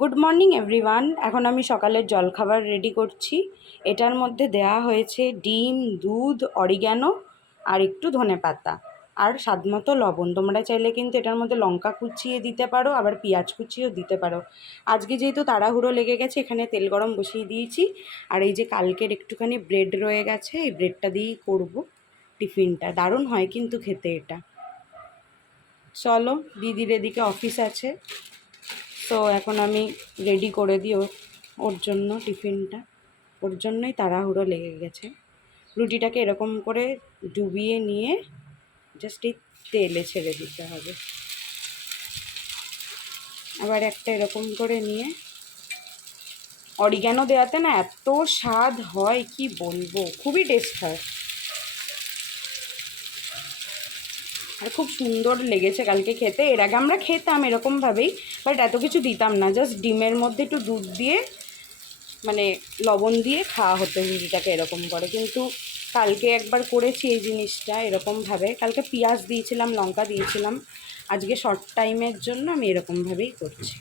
Good morning everyone. এখন আমি সকালের জলখাবার রেডি করছি। এটার মধ্যে দেয়া হয়েছে ডিম, দুধ, অরিগ্যানো আর একটু ধনেপাতা আর স্বাদমতো লবণ। তোমরা চাইলে কিন্তু এটার মধ্যে লঙ্কা কুচিয়ে দিতে পারো, আবার পেঁয়াজ কুচিয়েও দিতে পারো। আজকে যেহেতু তাড়াহুড়ো লেগে গেছে, এখানে তেল গরম বসিয়ে দিয়েছি। আর এই যে কালকের একটুখানি ব্রেড রয়ে গেছে, এই ব্রেডটা দিয়েই করবো টিফিনটা। দারুণ হয় কিন্তু খেতে এটা। চলো, দিদির এদিকে অফিস আছে, তো এখন আমি রেডি করে দিই ওর জন্য টিফিনটা। ওর জন্যই তাড়াহুড়ো লেগে গেছে। রুটিটাকে এরকম করে ডুবিয়ে নিয়ে জাস্ট এই তেলে ছেড়ে দিতে হবে। আবার একটা এরকম করে নিয়ে, অরিগ্যানো দেওয়াতে না এত স্বাদ হয় কি বলবো, খুবই টেস্ট হয়। আর খুব সুন্দর লেগেছে কালকে খেতে। এর আগে আমরা খেতাম এরকমভাবেই, বাট এত কিছু দিতাম না, জাস্ট ডিমের মধ্যে একটু দুধ দিয়ে মানে লবণ দিয়ে খাওয়া হতো রুটিটাকে এরকম করে। কিন্তু কালকে একবার করেছি এই জিনিসটা এরকমভাবে। কালকে পেঁয়াজ দিয়েছিলাম, লঙ্কা দিয়েছিলাম। আজকে শর্ট টাইমের জন্য আমি এরকমভাবেই করছি।